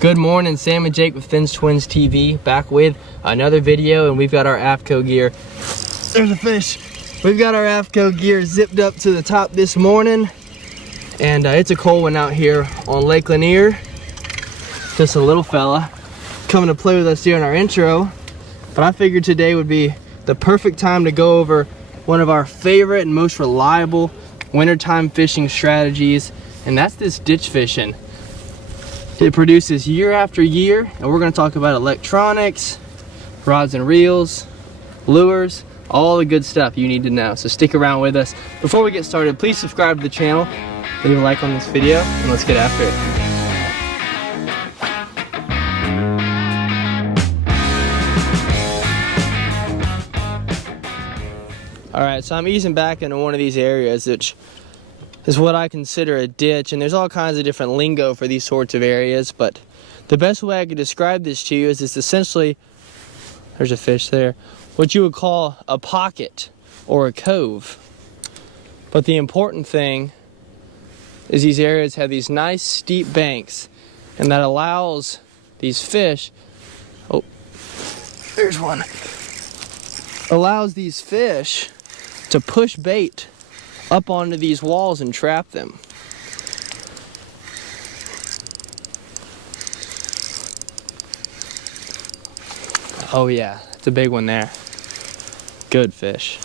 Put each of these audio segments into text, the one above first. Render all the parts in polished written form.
Good morning, Sam and Jake with Finn's Twins TV, back with another video, and we've got our AFCO gear. There's a fish. We've got our AFCO gear zipped up to the top this morning, and it's a cold one out here on Lake Lanier. Just a little fella coming to play with us during our intro, but I figured today would be the perfect time to go over one of our favorite and most reliable wintertime fishing strategies, and that's this ditch fishing. It produces year after year, and we're going to talk about electronics, rods and reels, lures, all the good stuff you need to know. So stick around with us. Before we get started, please subscribe to the channel, leave a like on this video, and let's get after it. Alright, so I'm easing back into one of these areas, which is what I consider a ditch, and there's all kinds of different lingo for these sorts of areas, but the best way I could describe this to you is it's essentially, there's a fish there, what you would call a pocket or a cove. But the important thing is these areas have these nice steep banks, and that allows these fish, oh, there's one, allows these fish to push bait up onto these walls and trap them. Oh yeah, it's a big one there. Good fish.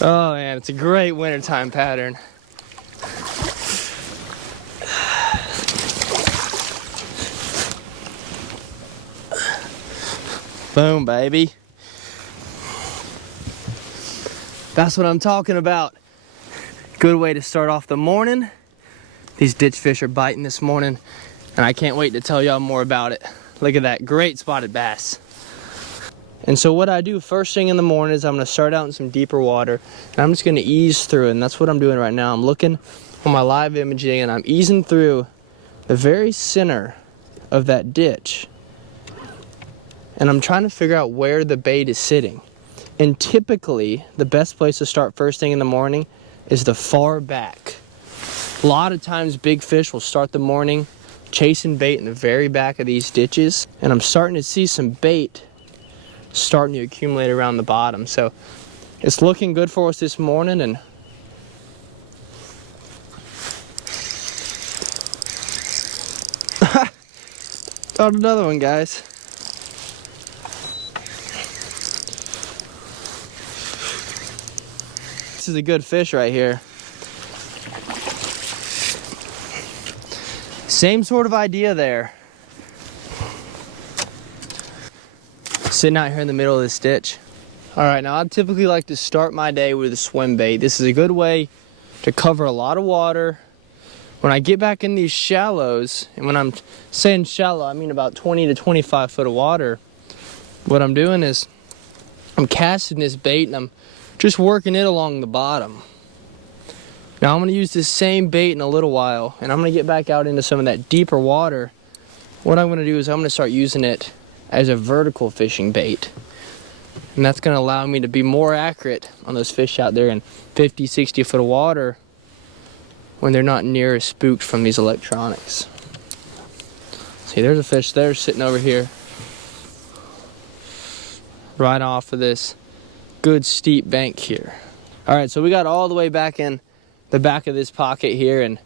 Oh man, it's a great wintertime pattern. Boom, baby. That's what I'm talking about. Good way to start off the morning. These ditch fish are biting this morning, and I can't wait to tell y'all more about it. Look at that, great spotted bass. And so what I do first thing in the morning is I'm gonna start out in some deeper water, and I'm just gonna ease through, and that's what I'm doing right now. I'm looking on my live imaging, and I'm easing through the very center of that ditch. And I'm trying to figure out where the bait is sitting. And typically, the best place to start first thing in the morning is the far back. A lot of times, big fish will start the morning chasing bait in the very back of these ditches. And I'm starting to see some bait starting to accumulate around the bottom. So it's looking good for us this morning. And got another one, guys. This is a good fish right here. Same sort of idea there. Sitting out here in the middle of this ditch. All right, now I typically like to start my day with a swim bait. This is a good way to cover a lot of water. When I get back in these shallows, and when I'm saying shallow, I mean about 20 to 25 foot of water, what I'm doing is I'm casting this bait and I'm just working it along the bottom. Now I'm going to use this same bait in a little while, and I'm going to get back out into some of that deeper water. What I'm going to do is I'm going to start using it as a vertical fishing bait, and that's going to allow me to be more accurate on those fish out there in 50, 60 foot of water when they're not near as spooked from these electronics. See, there's a fish there sitting over here right off of this good steep bank here. All right, so we got all the way back in the back of this pocket here, and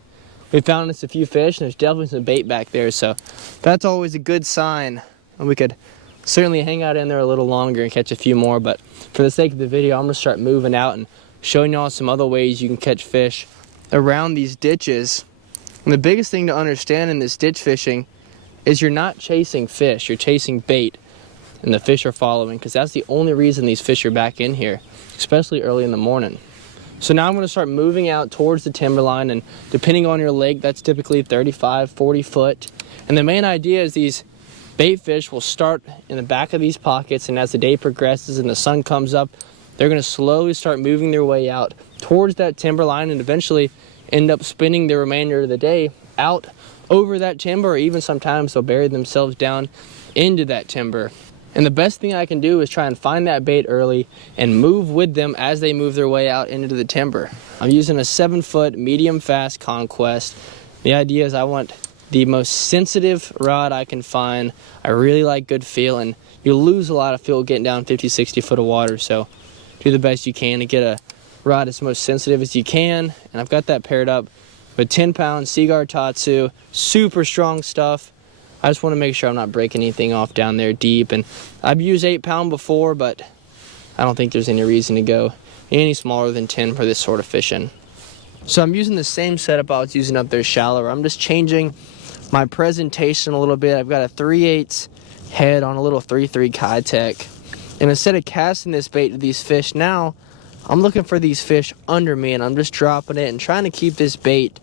we found us a few fish, and there's definitely some bait back there, so that's always a good sign, and we could certainly hang out in there a little longer and catch a few more. But for the sake of the video, I'm gonna start moving out and showing y'all some other ways you can catch fish around these ditches. And the biggest thing to understand in this ditch fishing is you're not chasing fish, you're chasing bait. And the fish are following, because that's the only reason these fish are back in here, especially early in the morning. So now I'm going to start moving out towards the timberline, and depending on your lake, that's typically 35, 40 foot. And the main idea is these bait fish will start in the back of these pockets, and as the day progresses and the sun comes up, they're going to slowly start moving their way out towards that timberline, and eventually end up spending the remainder of the day out over that timber, or even sometimes they'll bury themselves down into that timber. And the best thing I can do is try and find that bait early and move with them as they move their way out into the timber. I'm using a 7-foot medium fast Conquest. The idea is I want the most sensitive rod I can find. I really like good feel, and you'll lose a lot of feel getting down 50, 60 foot of water. So do the best you can to get a rod as most sensitive as you can. And I've got that paired up with 10-pound Seaguar Tatsu, super strong stuff. I just want to make sure I'm not breaking anything off down there deep. And I've used 8-pound before, but I don't think there's any reason to go any smaller than 10 for this sort of fishing. So I'm using the same setup I was using up there shallower. I'm just changing my presentation a little bit. I've got a 3/8 head on a little 3/3 Kitech. And instead of casting this bait to these fish now, I'm looking for these fish under me, and I'm just dropping it and trying to keep this bait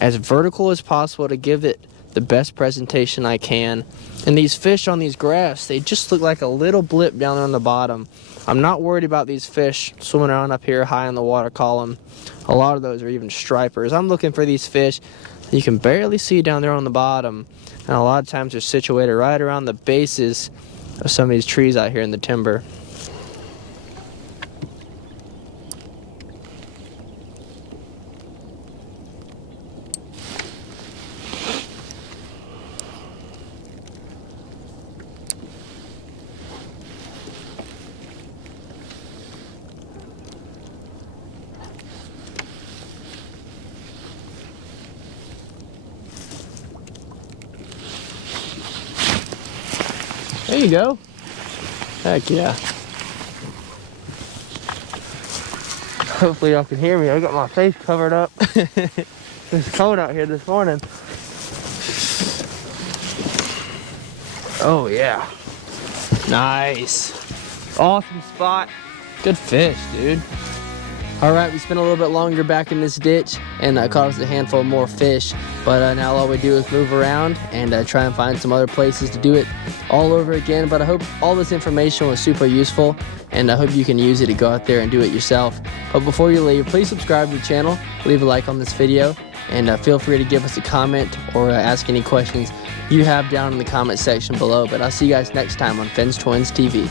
as vertical as possible to give it the best presentation I can. And these fish on these graphs, they just look like a little blip down there on the bottom. I'm not worried about these fish swimming around up here high in the water column. A lot of those are even stripers. I'm looking for these fish you can barely see down there on the bottom, and a lot of times they're situated right around the bases of some of these trees out here in the timber. There you go. Heck yeah. Hopefully y'all can hear me. I got my face covered up. It's cold out here this morning. Oh yeah. Nice. Awesome spot. Good fish, dude. All right, we spent a little bit longer back in this ditch and caught us a handful more fish. But now all we do is move around and try and find some other places to do it all over again. But I hope all this information was super useful, and I hope you can use it to go out there and do it yourself. But before you leave, please subscribe to the channel, leave a like on this video, and feel free to give us a comment or ask any questions you have down in the comment section below. But I'll see you guys next time on Finn's Twins TV.